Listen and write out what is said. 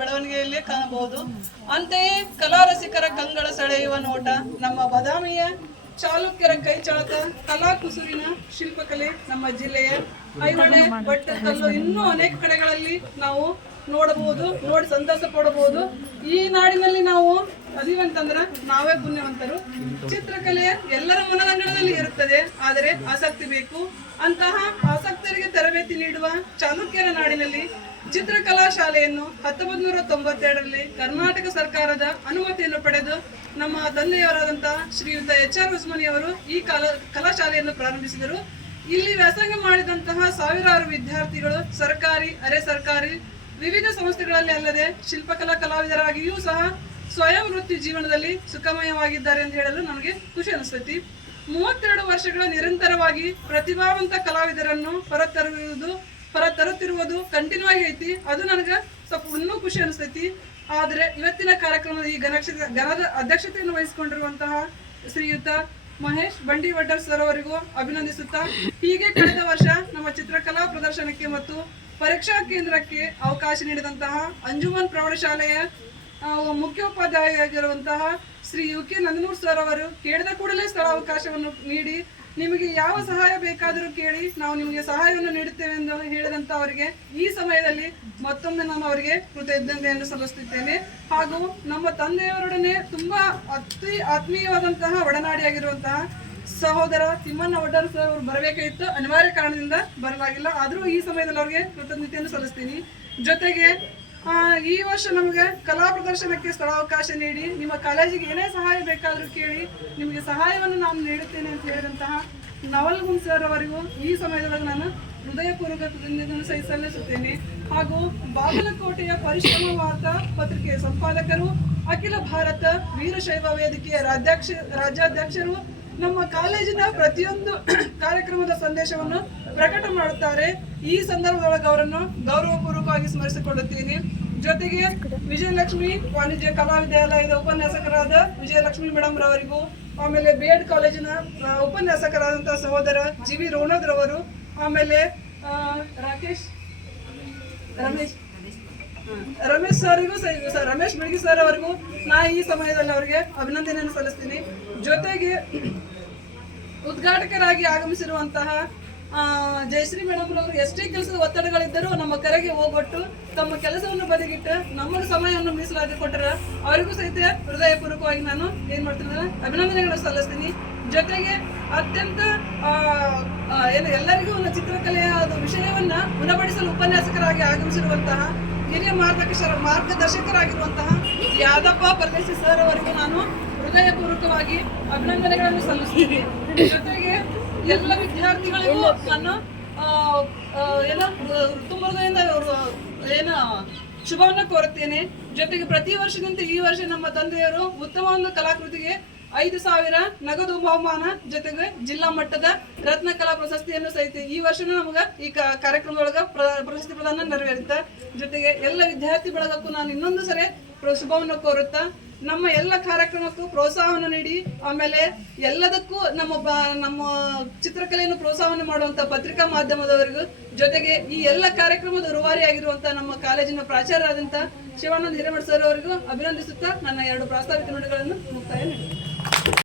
ಬೆಳವಣಿಗೆಯಲ್ಲಿ ಕಾಣಬಹುದು. ಅಂತೆಯೇ ಕಲಾರಸಿಕರ ಕಂಗಳ ಸೆಳೆಯುವ ನೋಟ, ನಮ್ಮ ಬಾದಾಮಿಯ ಚಾಲುಕ್ಯರ ಕೈಚಳಕ, ಕಲಾ ಕುಸುರಿನ ಶಿಲ್ಪಕಲೆ ನಮ್ಮ ಜಿಲ್ಲೆಯ ಐಹೊಳೆ, ಪಟ್ಟಕಲ್ಲು, ಇನ್ನೂ ಅನೇಕ ಕಡೆಗಳಲ್ಲಿ ನಾವು ನೋಡಬಹುದು, ನೋಡಿ ಸಂತಸ ಪಡಬಹುದು. ಈ ನಾಡಿನಲ್ಲಿ ನಾವು ಅದೀವಂತಂದ್ರೆ ನಾವೇ ಪುಣ್ಯವಂತರು. ಚಿತ್ರಕಲೆಯ ಎಲ್ಲರ ಮನರಂಜನದಲ್ಲಿ ಇರುತ್ತದೆ, ಆದರೆ ಆಸಕ್ತಿ ಬೇಕು. ಅಂತಹ ಆಸಕ್ತರಿಗೆ ತರಬೇತಿ ನೀಡುವ ಚಾಲುಕ್ಯರ ನಾಡಿನಲ್ಲಿ ಚಿತ್ರಕಲಾ ಶಾಲೆಯನ್ನು 1992ರಲ್ಲಿ ಕರ್ನಾಟಕ ಸರ್ಕಾರದ ಅನುಮತಿಯನ್ನು ಪಡೆದು ನಮ್ಮ ತಂದೆಯವರಾದಂತಹ ಶ್ರೀಯುತ HR ಉಸ್ಮಾನಿ ಅವರು ಈ ಕಲಾ ಶಾಲೆಯನ್ನು ಪ್ರಾರಂಭಿಸಿದರು. ಇಲ್ಲಿ ವ್ಯಾಸಂಗ ಮಾಡಿದಂತಹ ಸಾವಿರಾರು ವಿದ್ಯಾರ್ಥಿಗಳು ಸರ್ಕಾರಿ, ಅರೆ ಸರ್ಕಾರಿ ವಿವಿಧ ಸಂಸ್ಥೆಗಳಲ್ಲಿ ಅಲ್ಲದೆ ಶಿಲ್ಪಕಲಾ ಕಲಾವಿದರಾಗಿಯೂ ಸಹ ಸ್ವಯಂ ವೃತ್ತಿ ಜೀವನದಲ್ಲಿ ಸುಖಮಯವಾಗಿದ್ದಾರೆ ಎಂದು ಹೇಳಲು ನಮಗೆ ಖುಷಿ ಅನಿಸ್ತೈತಿ. 32 ವರ್ಷಗಳ ನಿರಂತರವಾಗಿ ಪ್ರತಿಭಾವಂತ ಕಲಾವಿದರನ್ನು ಹೊರತರುತ್ತಿರುವುದು ಕಂಟಿನ್ಯೂ ಆಗಿ ಐತಿ. ಅದು ನನಗೆ ಸ್ವಲ್ಪ ಇನ್ನೂ ಖುಷಿ ಅನಿಸ್ತೈತಿ. ಆದರೆ ಇವತ್ತಿನ ಕಾರ್ಯಕ್ರಮದ ಈ ಘನದ ಅಧ್ಯಕ್ಷತೆಯನ್ನು ವಹಿಸಿಕೊಂಡಿರುವಂತಹ ಶ್ರೀಯುತ ಮಹೇಶ್ ಬಂಡಿವಡ್ಡರ್ ಸರ್ ಅವರಿಗೂ ಅಭಿನಂದಿಸುತ್ತಾ, ಹೀಗೆ ಕಳೆದ ವರ್ಷ ನಮ್ಮ ಚಿತ್ರಕಲಾ ಪ್ರದರ್ಶನಕ್ಕೆ ಮತ್ತು ಪರೀಕ್ಷಾ ಕೇಂದ್ರಕ್ಕೆ ಅವಕಾಶ ನೀಡಿದಂತಹ ಅಂಜುಮನ್ ಪ್ರೌಢಶಾಲೆಯ ಮುಖ್ಯೋಪಾಧ್ಯಾಯರಾಗಿರುವಂತಹ ಶ್ರೀ UK ನಂದನೂರ್ ಸರ್ ಅವರು ಕೇಳಿದ ಕೂಡಲೇ ಸ್ಥಳಾವಕಾಶವನ್ನು ನೀಡಿ, ನಿಮಗೆ ಯಾವ ಸಹಾಯ ಬೇಕಾದರೂ ಕೇಳಿ, ನಾವು ನಿಮಗೆ ಸಹಾಯವನ್ನು ನೀಡುತ್ತೇವೆ ಎಂದು ಹೇಳಿದಂತ ಅವರಿಗೆ ಈ ಸಮಯದಲ್ಲಿ ಮತ್ತೊಮ್ಮೆ ನಾನು ಅವರಿಗೆ ಕೃತಜ್ಞತೆಯನ್ನು ಸಲ್ಲಿಸುತ್ತೇನೆ. ಹಾಗೂ ನಮ್ಮ ತಂದೆಯವರೊಡನೆ ತುಂಬಾ ಆತ್ಮೀಯವಾದಂತಹ ಒಡನಾಡಿಯಾಗಿರುವಂತಹ ಸಹೋದರ ತಿಮ್ಮಣ್ಣ ವಡ್ಡರ್ ಸರ್ ಅವರು ಬರಬೇಕಾಗಿತ್ತು, ಅನಿವಾರ್ಯ ಕಾರಣದಿಂದ ಬರಲಾಗಿಲ್ಲ. ಆದರೂ ಈ ಸಮಯದಲ್ಲಿ ಅವರಿಗೆ ಕೃತಜ್ಞತೆಯನ್ನು ಸಲ್ಲಿಸ್ತೀನಿ. ಜೊತೆಗೆ ಈ ವರ್ಷ ನಮಗೆ ಕಲಾ ಪ್ರದರ್ಶನಕ್ಕೆ ಸ್ಥಳಾವಕಾಶ ನೀಡಿ, ನಿಮ್ಮ ಕಾಲೇಜಿಗೆ ಏನೇ ಸಹಾಯ ಬೇಕಾದರೂ ಕೇಳಿ, ನಿಮಗೆ ಸಹಾಯವನ್ನು ನಾನು ನೀಡುತ್ತೇನೆ ಅಂತ ಹೇಳಿದಂತಹ ನವಲ್ಗುಂದ್ ಸರ್ ಅವರಿಗೂ ಈ ಸಮಯದೊಳಗೆ ನಾನು ಹೃದಯಪೂರ್ವಕ ಕೃತಜ್ಞತೆಯನ್ನು ಸಲ್ಲಿಸುತ್ತೇನೆ. ಹಾಗೂ ಬಾಗಲಕೋಟೆಯ ಪರಿಶ್ರಮ ವಾರ್ತಾ ಪತ್ರಿಕೆಯ ಸಂಪಾದಕರು, ಅಖಿಲ ಭಾರತ ವೀರಶೈವ ವೇದಿಕೆಯ ರಾಜ್ಯಾಧ್ಯಕ್ಷರು, ನಮ್ಮ ಕಾಲೇಜಿನ ಪ್ರತಿಯೊಂದು ಕಾರ್ಯಕ್ರಮದ ಸಂದೇಶವನ್ನು ಪ್ರಕಟ ಮಾಡುತ್ತಾರೆ. ಈ ಸಂದರ್ಭದೊಳಗೆ ಅವರನ್ನು ಗೌರವಪೂರ್ವಕವಾಗಿ ಸ್ಮರಿಸಿಕೊಳ್ಳುತ್ತೇನೆ. ಜೊತೆಗೆ ವಿಜಯಲಕ್ಷ್ಮಿ ವಾಣಿಜ್ಯ ಕಲಾವಿದ್ಯಾಲಯದ ಉಪನ್ಯಾಸಕರಾದ ವಿಜಯಲಕ್ಷ್ಮಿ ಮೇಡಮ್ ರವರಿಗೂ, ಆಮೇಲೆ BEd ಕಾಲೇಜಿನ ಉಪನ್ಯಾಸಕರಾದಂತಹ ಸಹೋದರ GV ರೋಣದ್ ರವರು, ಆಮೇಲೆ ರಮೇಶ್ ಸರಿಗೂ ರಮೇಶ್ ಬೆಳಗಿ ಸರ್ ಅವರಿಗೂ ನಾ ಈ ಸಮಯದಲ್ಲಿ ಅವರಿಗೆ ಅಭಿನಂದನೆಯನ್ನು ಸಲ್ಲಿಸ್ತೀನಿ. ಜೊತೆಗೆ ಉದ್ಘಾಟಕರಾಗಿ ಆಗಮಿಸಿರುವಂತಹ ಜಯಶ್ರೀ ಮೇಡಮ್ ರವರು ಎಷ್ಟೇ ಕೆಲಸದ ಒತ್ತಡಗಳಿದ್ದರೂ ನಮ್ಮ ಕರೆಗೆ ಹೋಗ್ಬಿಟ್ಟು ತಮ್ಮ ಕೆಲಸವನ್ನು ಬದಿಗಿಟ್ಟು ನಮಗೆ ಸಮಯವನ್ನು ಮೀಸಲಾಗಿ ಕೊಟ್ಟರ ಅವರಿಗೂ ಸಹಿತ ಹೃದಯಪೂರ್ವಕವಾಗಿ ನಾನು ಏನ್ ಮಾಡ್ತೀನಿ ಅಭಿನಂದನೆಗಳನ್ನು ಸಲ್ಲಿಸ್ತೀನಿ. ಜೊತೆಗೆ ಅತ್ಯಂತ ಎಲ್ಲರಿಗೂ ಚಿತ್ರಕಲೆಯ ವಿಷಯವನ್ನ ಉಣಬಡಿಸಲು ಉಪನ್ಯಾಸಕರಾಗಿ ಆಗಮಿಸಿರುವಂತಹ ಹಿರಿಯ ಮಾರ್ಗದರ್ಶಕರಾಗಿರುವಂತಹ ಯಾದಪ್ಪ ಪರದೇಶಿ ಸರ್ ಅವರಿಗೂ ನಾನು ಹೃದಯಪೂರ್ವಕವಾಗಿ ಅಭಿನಂದನೆಗಳನ್ನು ಸಲ್ಲಿಸ್ತೀನಿ. ಜೊತೆಗೆ ಎಲ್ಲ ವಿದ್ಯಾರ್ಥಿಗಳಿಗೂ ನಾನು ತುಂಬ ಶುಭವನ್ನು ಕೋರುತ್ತೇನೆ. ಜೊತೆಗೆ ಪ್ರತಿ ವರ್ಷದಂತೆ ಈ ವರ್ಷ ನಮ್ಮ ತಂದೆಯರು ಉತ್ತಮ ಒಂದು ಕಲಾಕೃತಿಗೆ 5,000 ನಗದು ಬಹುಮಾನ, ಜೊತೆಗೆ ಜಿಲ್ಲಾ ಮಟ್ಟದ ರತ್ನ ಕಲಾ ಪ್ರಶಸ್ತಿಯನ್ನು ಸಹಿತ ಈ ವರ್ಷನೂ ನಮಗೆ ಈ ಕಾರ್ಯಕ್ರಮದೊಳಗ ಪ್ರಶಸ್ತಿ ಪ್ರದಾನ ನೆರವೇರುತ್ತೆ. ಜೊತೆಗೆ ಎಲ್ಲ ವಿದ್ಯಾರ್ಥಿ ಬಳಗಕ್ಕೂ ನಾನು ಇನ್ನೊಂದು ಸರಿ ಶುಭವನ್ನು ಕೋರುತ್ತಾ, ನಮ್ಮ ಎಲ್ಲ ಕಾರ್ಯಕ್ರಮಕ್ಕೂ ಪ್ರೋತ್ಸಾಹವನ್ನು ನೀಡಿ, ಆಮೇಲೆ ಎಲ್ಲದಕ್ಕೂ ನಮ್ಮ ಚಿತ್ರಕಲೆಯನ್ನು ಪ್ರೋತ್ಸಾಹವನ್ನು ಮಾಡುವಂತ ಪತ್ರಿಕಾ ಮಾಧ್ಯಮದವರಿಗೂ, ಜೊತೆಗೆ ಈ ಎಲ್ಲ ಕಾರ್ಯಕ್ರಮದ ರೂವಾರಿಯಾಗಿರುವಂತಹ ನಮ್ಮ ಕಾಲೇಜಿನ ಪ್ರಾಚಾರ್ಯರಾದಂಥ ಶಿವಾನಂದ ಹಿರೇಮಠ ಸರ್ ಅವರಿಗೂ ಅಭಿನಂದಿಸುತ್ತಾ ನನ್ನ 2 ಪ್ರಾಸ್ತಾವಿಕ ನುಡಿಗಳನ್ನು ಮುಕ್ತಾಯ ನೀಡಿದೆ.